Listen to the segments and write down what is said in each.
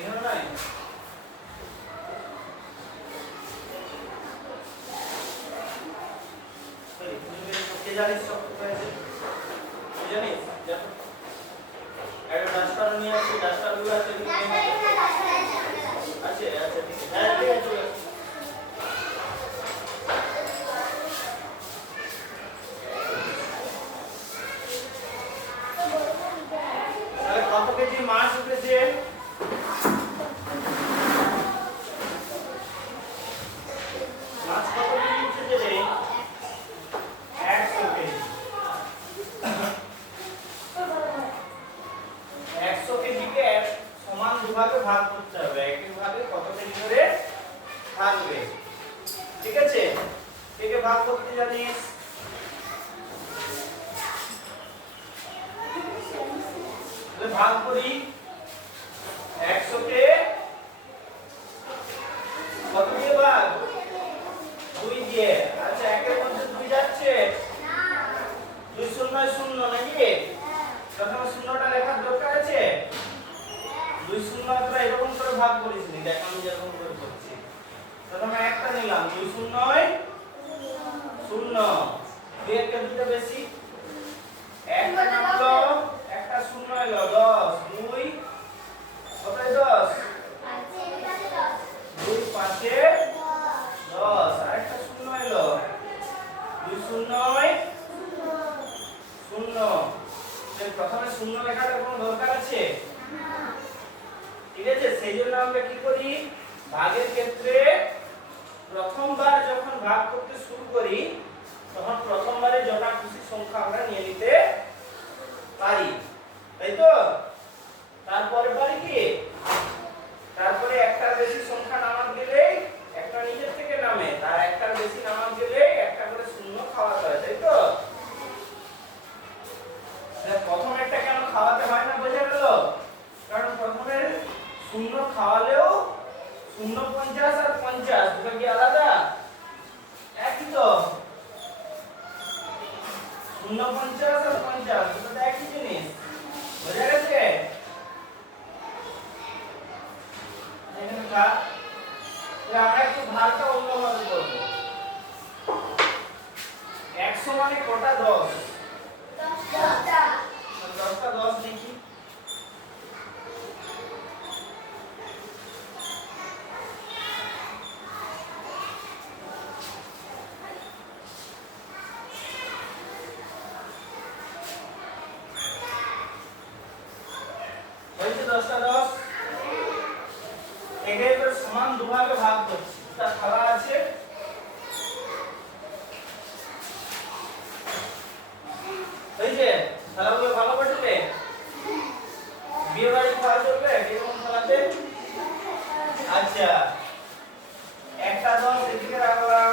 এখানে নাই কে জানিস সব হয়েছে কে জানিস দেখো একটা ডাস্টার নিয়ে আসি ডাস্টার গুলো আছে আছে আচ্ছা ঠিক আছে হ্যাঁ ঠিক আছে তাহলে কত কেজি মাছ উঠেছে মাছ কত কেজি উঠেছে রে 100 কেজি 100 কেজিকে সমান দুভাগে ভাগ করতে হবে একই ভাগে কত কেজি করে থাকবে ঠিক আছে কে ভাগ করতে জানিস তাহলে ভাগ করি 100 কে কত দিয়ে ভাগ 2 দিয়ে আচ্ছা একের মধ্যে 2 যাচ্ছে না 2 শূন্য শূন্য নাকি প্রথমে শূন্যটা লেখার দরকার আছে 2 শূন্য আমরা এরকম করে ভাগ করিস নি দেখ আমি যেরকম করে করছি প্রথমে একটা নিলাম 2 শূন্য 0 দুই এর দুটো বেশি একটা নামলো একটা শূন্য এলো 10 2 কতই 10 2 5 এ 10 আরেকটা শূন্য এলো 2 শূন্য 0 প্রথমে শূন্য লেখার কোনো দরকার আছে না ঠিক আছে সেইজন্য আমরা কি করি ভাগের ক্ষেত্রে প্রথমবার যখন ভাগ করতে শুরু করি তখন প্রথমবারে যটা খুশি সংখ্যা আমরা নিয়ে নিতে পারি তাই তো তারপরে পারি কি তারপরে একটার বেশি সংখ্যা নামাত গেলে একটা নিজের থেকে নামে তার একটার বেশি নামাত গেলে একটা করে শূন্য খাওয়াতে হয় তাই তো প্রথম একটা কেন খাওয়াতে হয় না বোঝা গেল কারণ প্রথমে শূন্য খাওয়ালেও 0.50 আর 50 দুটো কি আলাদা একই তো 0.50 আর 50 দুটো তো একই জিনিস বোঝা গেছে এখানে কা আমরা একটু ভাগটা অন্যভাবে করব 100 মানে কটা 10 10টা 10 দেখি হয়েছে 10টা 10 একে এবার সমান দুভাগে ভাগ করছি দুটো থালা আছে হয়েছে থালাগুলো ভালো বসবে বিয়ে বাড়ি খাওয়া চলবে এরকম থালাতে আচ্ছা একটা 10 এদিকে রাখলাম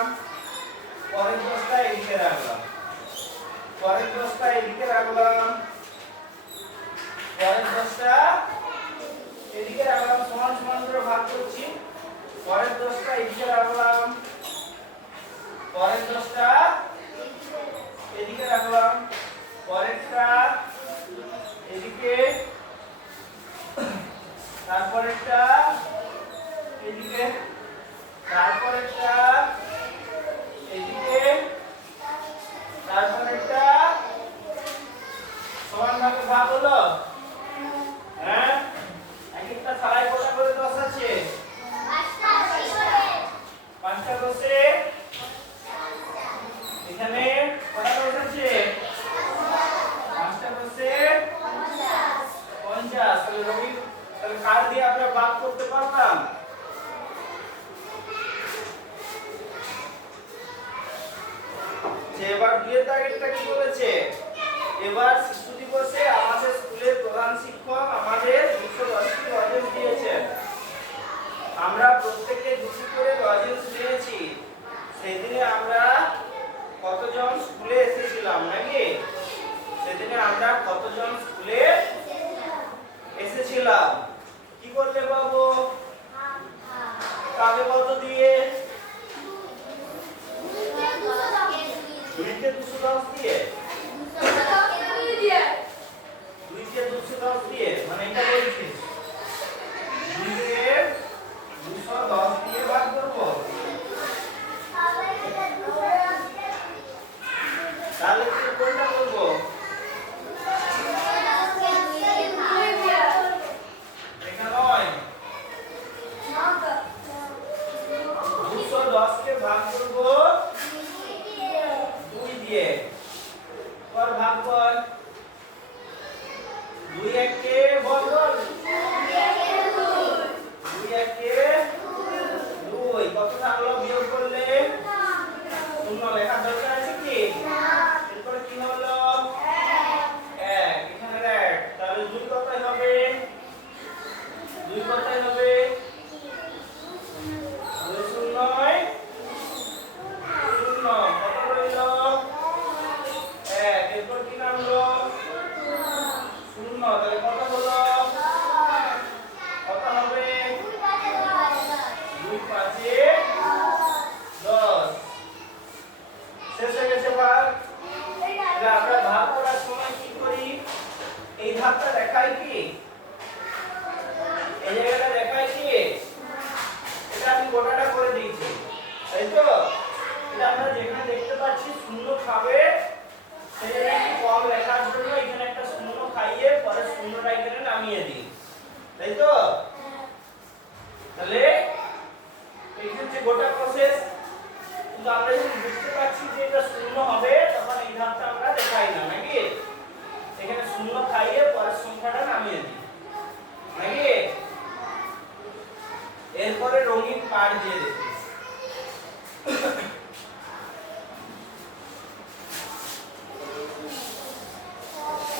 পরের 10টা এদিকে রাখলাম পরের 10টা এদিকে রাখলাম পরের 10টা এদিকে রাখলাম সমান সমান করে ভাগ করছি পরের 10টা এদিকে রাখলাম পরের 10টা এদিকে রাখলাম পরেরটা এদিকে তারপরেরটা এদিকে তারপরেরটা এদিকে তারপরেরটা সমান ভাগে ভাগ হলো হ্যাঁ একটা থালায় কটা করে 10 আছে 5টা 10 এ এখানে কটা 10 আছে 5টা 10 এ 50 তাহলে রবি তাহলে কার দিয়ে আমরা ভাগ করতে পারতাম যে এবার দুইয়ের দাগেরটা কি বলেছে এবার শিশু দিবসে আমাদের স্কুলের প্রধান শিক্ষক আমাদের 210টি লজেন্স দিয়েছেন আমরা প্রত্যেককে 2টি করে লজেন্স নিয়েছি সেদিনে আমরা কতজন স্কুলে এসেছিলাম নাকি সেদিনে আমরা কতজন স্কুলে এসেছিলাম কি করলে বাবু কাকে কত দিয়ে 2 কে 210 দিয়ে 2 কে 210 দিয়ে মানে এটা বলছিস 2 2 একে বল বল 2 একে 2 কত থাকলো বিয়োগ করলে শূন্য লেখার দরকার আছে কি না এরপরে কি হলো 1 এখানে রাখ তাহলে 2 কতই হবে 2 কতই হবে 2 শূন্য শূন্য কত রইল 1 এরপর কি নামলো শূন্য তাহলে কত হলো কত হবে 2 5 এ 10 শেষ হয়ে গেছে ভাগ এবার আমরা ভাগ করার সময় কি করি এই ধাপটা দেখাই কি এই জায়গাটা দেখাই কি এটা আমি গোটাটা করে দিয়েছি তাই তো এটা আমরা যেখানে দেখতে পাচ্ছি শূন্য খাবে সেই জায়গায় কম লেখার জন্য এখানে একটা শূন্য খাইয়ে পরে শূন্যটা এখানে নামিয়ে দিই তাই তো তাহলে এই হচ্ছে গোটা প্রসেস কিন্তু আমরা যখন বুঝতে পারছি যে এটা শূন্য হবে তখন এই ধাপটা আমরা দেখাই না নাকি এখানে শূন্য খাইয়ে পরের সংখ্যাটা নামিয়ে দিই নাকি এরপরে রঙিন কার্ড দিয়ে দেব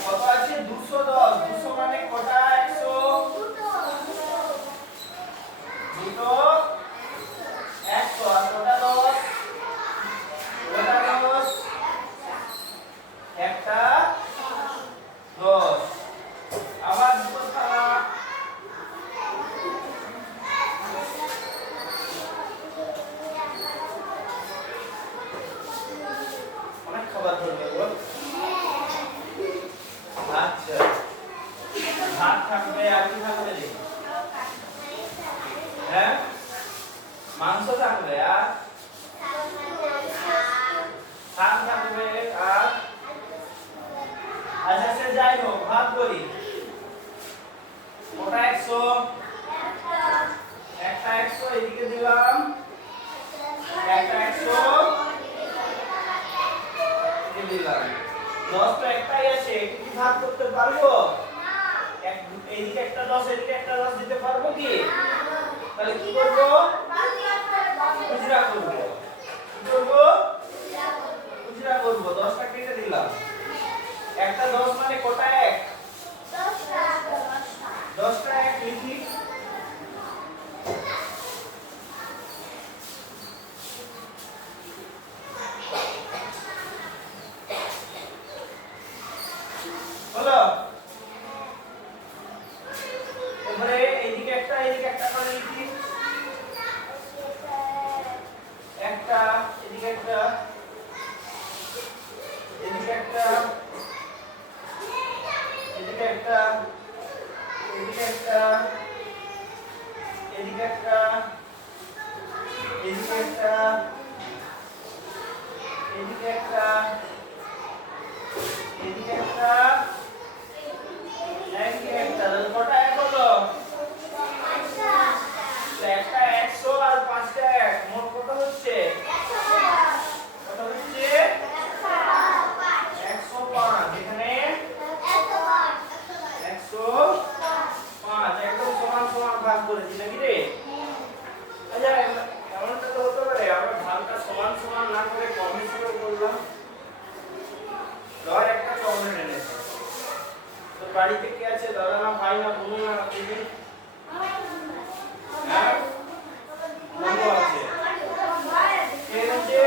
কত আছে 210 200 মানে কটা 100 দুটো 100 আর কটা 10 কটা 10 একটা 10 আবার দুটো থালা অনেক খাবার ধরবে বল আচ্ছা ভাত থাকবে আর কি থাকবে রে হ্যাঁ মাংস থাকবে আর শাক থাকবে আর আচ্ছা সে যাই হোক ভাগ করি ওটা 100 একটা 100 এদিকে দিলাম একটা 100 এদিকে দিলাম 10 তো একটাই আছে এটা কি ভাগ করতে পারবো এইদিকে একটা 10 এদিকে একটা 10 দিতে পারবো কি তাহলে কি করব খুচরা করব কি করব খুচরা করব 10টা কেটে দিলাম একটা 10 মানে কটা 1 10টা 1 লিখি হলো এবারে এইদিকে একটা করে লিখি একটা এদিকে একটা এদিকে একটা এদিকে একটা এদিকে একটা এদিকে একটা এদিকে একটা এদিকে একটা এদিকে একটা এদিকে একটা কটা এক হলো একটা 100 আর 5টা 1 মোট কত হচ্ছে কত হচ্ছে 105 এখানে 105 একদম সমান সমান ভাগ করেছি নাকি রে আচ্ছা এমনটা তো হতে পারে আমরা ভাগটা সমান সমান না করে কম হিসেবে করলাম ধর একটা চকলেট এনেছে তো বাড়িতে কি আছে দাদা না ভাই না বোন না দিদি হ্যাঁ বন্ধু আছে কে এনেছে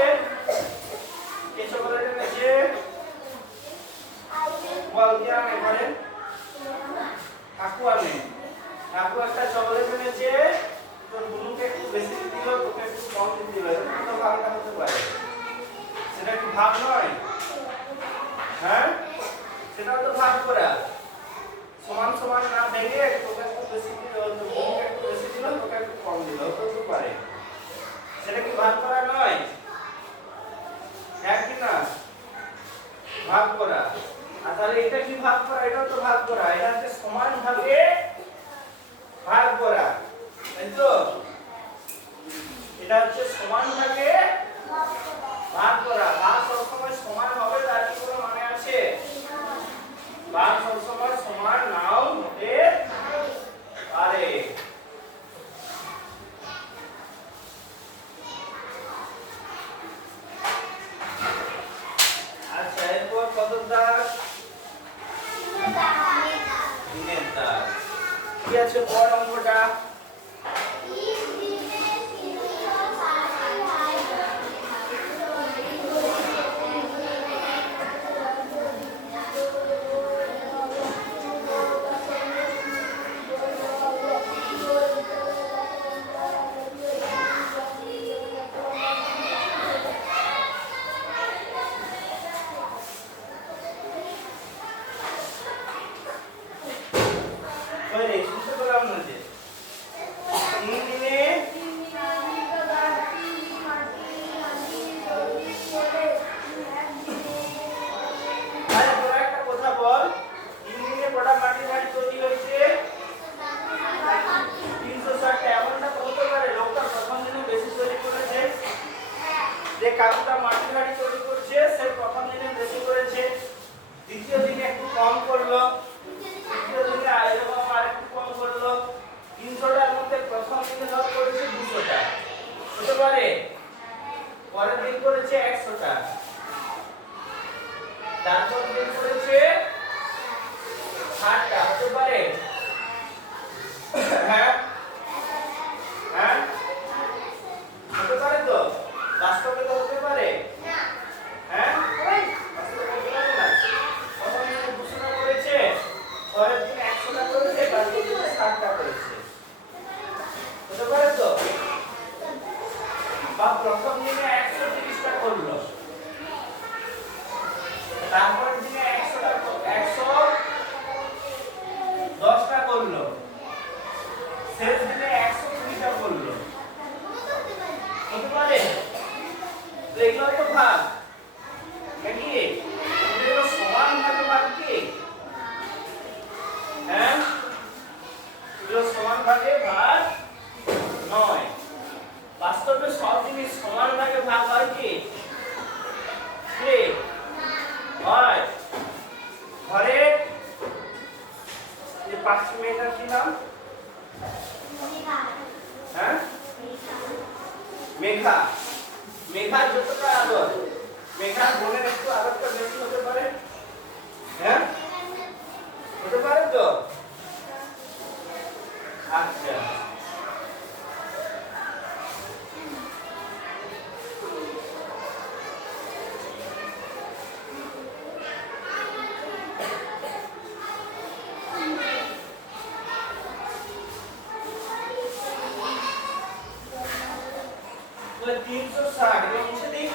কে চকলেট এনেছে বল কি আনে ঘরে কাকু আনে কাকু একটা চকলেট এনেছে তোর বোনকে একটু বেশি দিল তোকে একটু কম দিল এটা তো ভাগটা হতে পারে সেটা কি ভাগ নয় হ্যাঁ সেটাও তো ভাগ করা সমান সমান না ভেঙে তোকে একটু বেশি দিল তোর বোনকে একটু বেশি দিল তোকে একটু কম দিল হতে পারে সেটা কি ভাগ করা নয় হ্যাঁ কি না ভাগ করা আর তাহলে এটা কি ভাগ করা এটাও তো ভাগ করা এটা হচ্ছে সমান ভাগে ভাগ করা তাই তো এটা হচ্ছে সমান ভাগে ভাগ করা ভাগ সবসময় আচ্ছা কি আছে পর অঙ্কটা? কাকুটা মাটির হাড়ি তৈরি করছে, সে প্রথম দিনে বেশি করেছে, দ্বিতীয় দিনে একটু কম করলো, তৃতীয় দিনে এরকম আরেকটু কম করলো, 300টার মধ্যে প্রথম দিনে ধর করেছে 200টা, হতে পারে পরের দিন করেছে 100টা, তারপর দিন করেছে 60টা, হতে পারে? হ্যাঁ হ্যাঁ হতে পারে তো? বাস্তবে তো হতে পারে না। হ্যাঁ বাস্তবে হতে পারে না। প্রথম দিনে 200টা করেছে, পরের দিন 100টা করেছে, তারপর দিনে 60টা করেছে, হতে পারে তো? বা প্রথম দিনে 130টা করলো, তারপরের দিনে 110টা করলো, শেষ দিনে 120টা করলো, হতে পারে? এগুলো তো ভাগ নাকি? এগুলো সমান ভাগে ভাগ কি? হ্যাঁ এগুলো সমান ভাগে ভাগ নয়। বাস্তবে সব জিনিস সমান ভাগে ভাগ হয় কি? হয়। ঘরে যে পাঁচটি মেয়েটার কি নাম? হ্যাঁ মেঘা। মেঘার যতটা আদর, মেঘার বোনের একটু আদরটা বেশি হতে পারে? হ্যাঁ হতে পারে তো? আচ্ছা তাহলে 360 এগুলো মুছে দিই।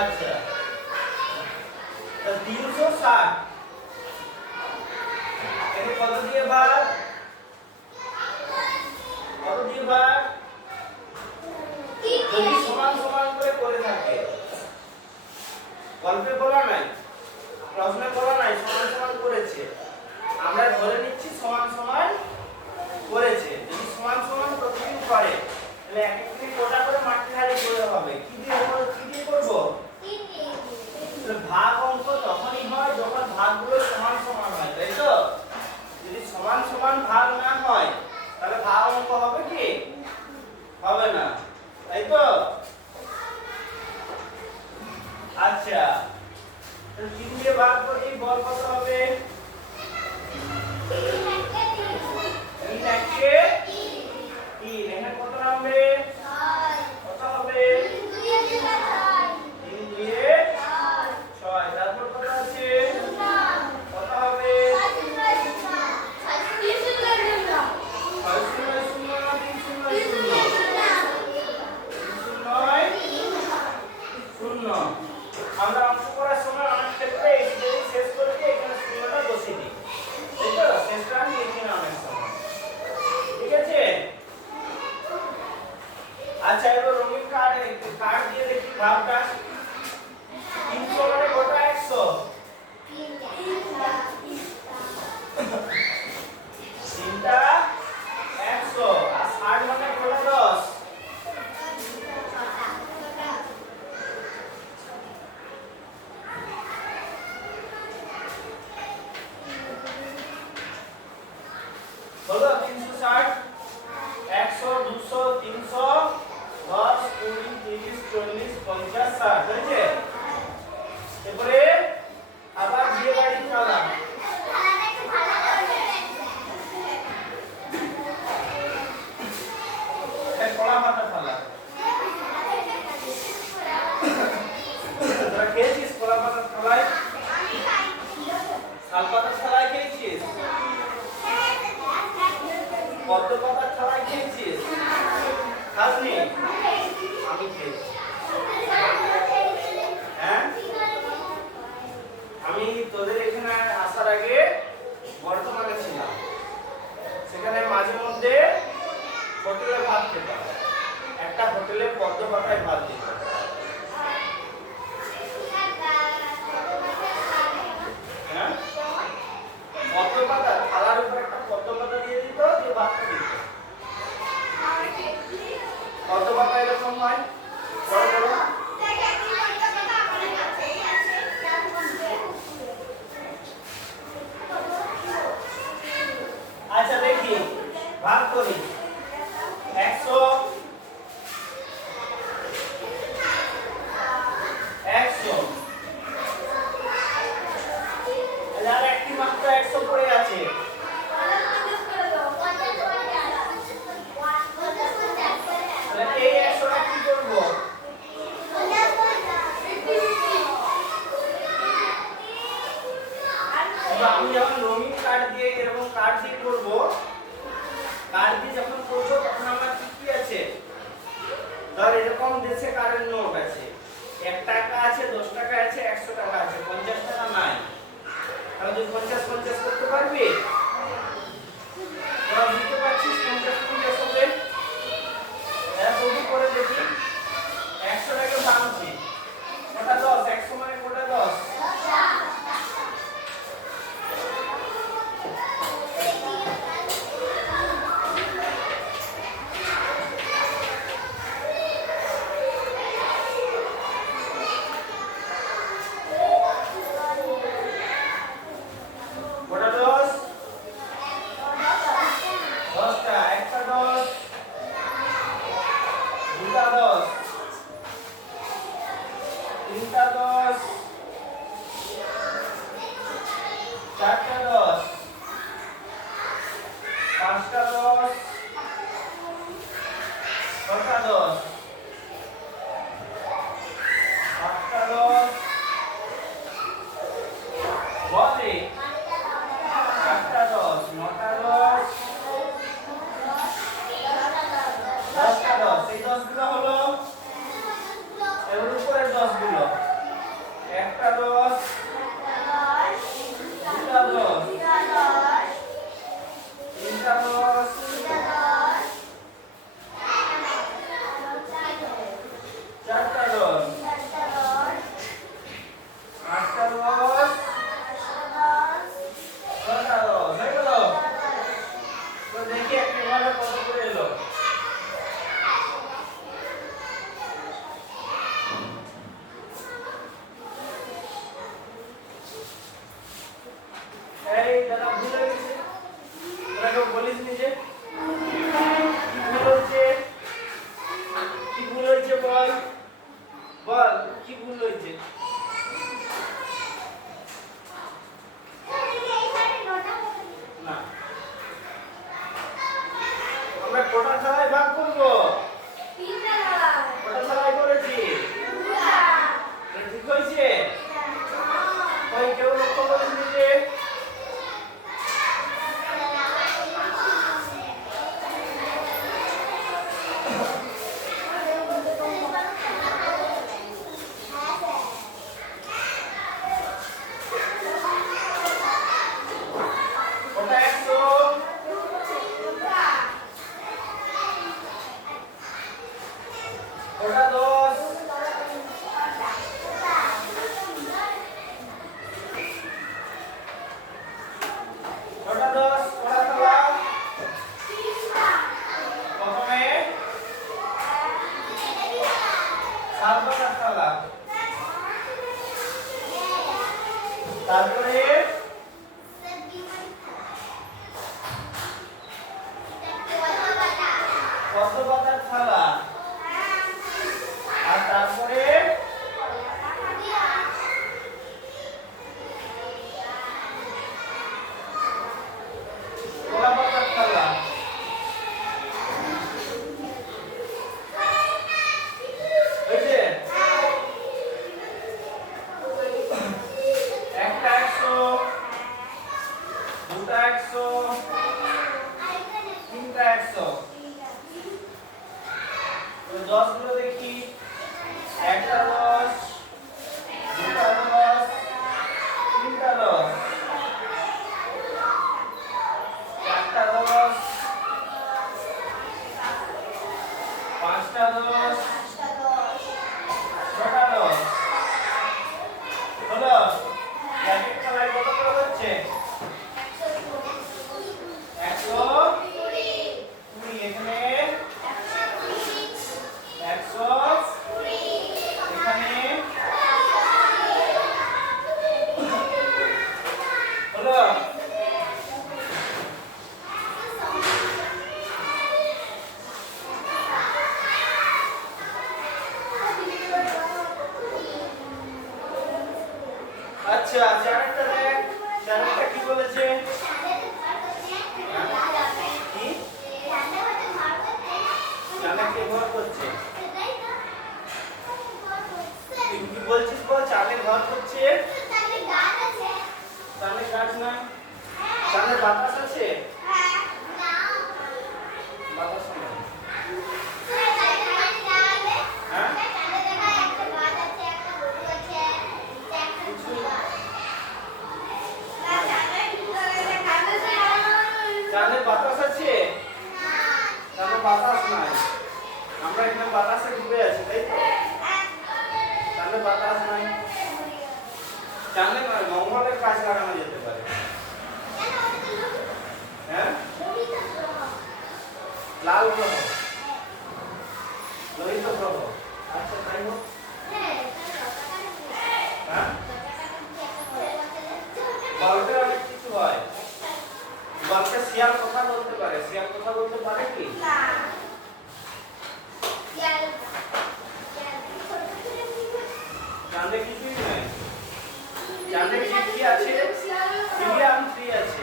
আচ্ছা তো 360 একে কত দিয়ে ভাগ? কত দিয়ে ভাগ? যদি সমান সমান করে থাকে, গল্পে বলা নাই, প্রশ্নে বলা নাই সমান সমান করেছে, আমরা ধরে নিচ্ছি সমান সমান করেছে। যদি সমান সমান প্রতিদিন করে তাহলে এক এক দিন কটা করে মাটির হাড়ি করে হবে? কি দিয়ে করব? ভাগ অঙ্ক তখনই হয় যখন ভাগগুলো সমান সমান হয়, তাই তো? যদি সমান সমান ভাগ না হয় তাহলে ভাগ অঙ্ক হবে কি? হবে না, তাই তো? আচ্ছা তাহলে 3 দিয়ে ভাগ করি, বল কত হবে? 3 একে 3, এখানে কত হবে? কত হবে? 3 দিয়ে 6, তারপর কত আছে? কত হবে? 0 আমরা অঙ্ক করার সময় অনেক ক্ষেত্রে এই শেষ করে দিয়ে এখানে শূন্যটা বসিয়ে দিই, তাই তো? শেষটা আচ্ছা এবার রঙিন কার্ড দিয়ে দেখি ভাবটা 300 মানে কত 100 তিনটা 100 আর 60 মানে কত 10 হলো 360 100 200 300 10 20 30 40 50 60 হয়েছে এরপরে আবার বিয়ে বাড়ি চলা কলা পাতা থালা তোরা খেয়েছিস কলা পাতা থালায় শাল পাতা থালায় খেয়েছিস পদ্ম পাতার থালায় খেয়েছিস খাসনি আমি খেয়েছি হ্যাঁ আমি তোদের এখানে আসার আগে বর্তমানে ছিলাম সেখানে মাঝে মধ্যে হোটেলে ভাত খেতাম একটা হোটেলে পদ্ম পাতায় ভাত দিত হ্যাঁ পদ্ম পাতা থালার উপর একটা পদ্ম পাতা দিয়ে দিত দিয়ে ভাতটা দিত পদ্ম পাতা এরকম হয় বড় বড় আচ্ছা দেখি ভাগ করি 100 আর একটি মাত্র 100 পড়ে আছে তাহলে এই 100 টা কি করব আমি যখন রঙিন কার্ড দিয়ে এরকম কার্ড দিয়ে করব কার্ড দিয়ে যখন করব তখন আমার কি আছে ধর এরকম দেশে কারের নোট আছে 1 টাকা আছে 10 টাকা আছে 100 টাকা আছে 50 টাকা নাই তাহলে তুই 50 50 করতে পারবি তোরা বুঝতে পারছিস 50 50 হবে এরা কবি করে দেখি 100 টাকা ভাঙছি কটা 10 100 মানে কটা 10 ওটা 10 ওটা 10 ওটা থালা প্রথমে সাতটা থালা তারপরে কত পাতার থালা আর তারপরে কলা পাতার থালা বুঝলে একটা 100 দুটা 100 তিনটা 100 তো 10 গুলো দেখি একটা 10 দুটা 10 তিনটা 10 চারটা 10 পাঁচটা 10 ছটা 10 হলো জ্যাকেট খেলায় কত করে হচ্ছে 120 এখানে 120 এখানে হলো আচ্ছা চারটা দেখ চারটা কি বলেছে কি চারটা ঘর করছে তুই কি বলছিস বল চারটে ঘর করছে চারটে গাছ না চারটে বাতাস আছে বাতাস নেই হ্যাঁ চাঁদে বাতাস আছে চাঁদে বাতাস নাই আমরা এখানে বাতাসে ডুবে আছি তাই তো চাঁদে বাতাস নাই চাঁদে নয় মঙ্গলের কাজ লাগানো যেতে পারে হ্যাঁ লাল গ্রহ লোহিত গ্রহ আচ্ছা তাই হোক হ্যাঁ বাল্বের অনেক কিছু হয় বাল্বে শিয়াল কথা বলতে পারে শিয়াল কথা বলতে পারে কি না চাঁদে কিছুই নাই চাঁদে কি আছে হিলিয়াম 3 আছে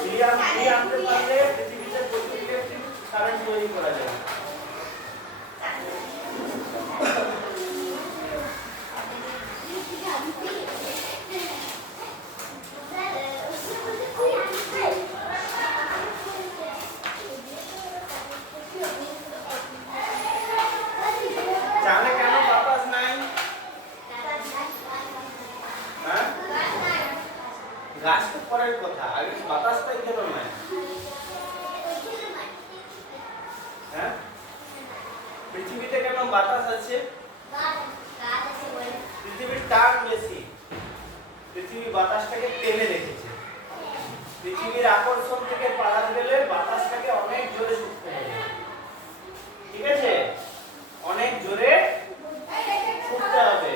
হিলিয়াম 3 আনতে পারলে পৃথিবীতে প্রচুর ইলেকট্রিক কারেন্ট তৈরি করা যাবে চাঁদে কেন বাতাস নাই হ্যাঁ গাছ তো পরের কথা আগে বাতাসটাই কেন নাই হ্যাঁ পৃথিবীতে কেন বাতাস আছে পৃথিবীর টান বেশি পৃথিবী বাতাসটাকে টেনে রেখেছে পৃথিবীর আকর্ষণ থেকে পালাতে গেলে বাতাসটাকে অনেক জোরে ছুটতে হবে ঠিক আছে অনেক জোরে ছুটতে হবে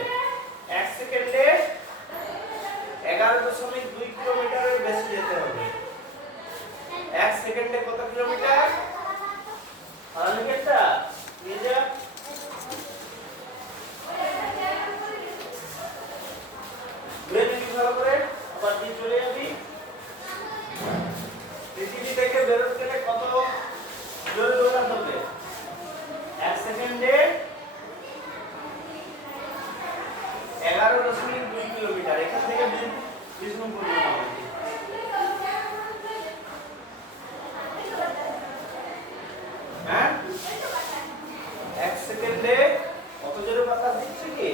1 সেকেন্ডে 11.2 কিলোমিটারের বেশি যেতে হবে 1 সেকেন্ডে কত কিলোমিটার আলোকেরটা নিয়ে যা ধুয়ে নিবি ভালো করে আবার দিয়ে চলে যাবি পৃথিবী থেকে বেরোতে গেলে কত জোরে দৌড়াতে হবে 1 সেকেন্ডে 11.2 কিলোমিটার এখান থেকে বিষ্ণুপুর মোটামুটি হ্যাঁ 1 সেকেন্ডে কত জোরে বাতাস দিচ্ছে কি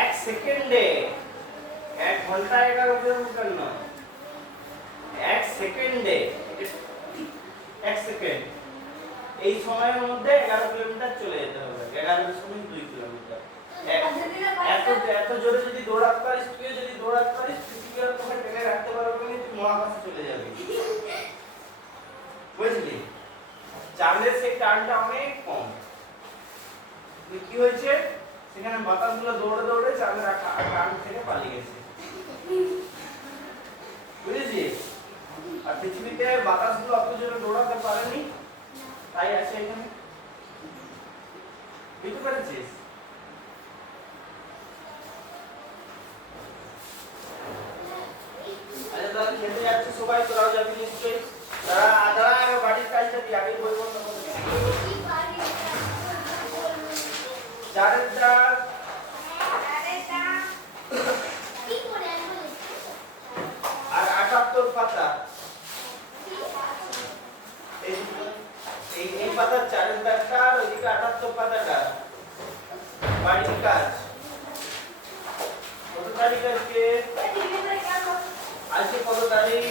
1 সেকেন্ডে 1 ঘন্টা 11 কিলোমিটার নয় 1 সেকেন্ডে 1 সেকেন্ড এই সময়ের মধ্যে 11 কিলোমিটার চলে যেতে হবে, 11.2 কিলোমিটার। এত জোরে যদি দৌড়াতে পারিস, তুইও যদি দৌড়াতে পারিস, পৃথিবী আর তোকে টেনে রাখতে পারবে না, তুই মহাকাশে চলে যাবি। বুঝলি? চাঁদের সেই টানটা অনেক কম। কি হয়েছে, সেখানে বাতাসগুলো দৌড়ে দৌড়ে চাঁদের টান থেকে পালিয়ে গেছে। বুঝেছিস? আর পৃথিবীতে বাতাসগুলো অত জোরে দৌড়াতে পারেনি, তাই আছে এখানে। বুঝতে পেরেছিস? আচ্ছা, তাহলে খেতে যাচ্ছে সবাই, তোরাও যাবি নিশ্চয়ই। দাঁড়া, বাড়ির কাজটা দিয়ে আগে বই বন্ধ করে দে। 4 এর দাগ, আর 78 পাতা। এই পাতার 4 এর দাগটা, আর ওইদিকে 78 পাতাটা বাড়ির কাজ। কত তারিখ আজকে? আজকে কত তারিখ?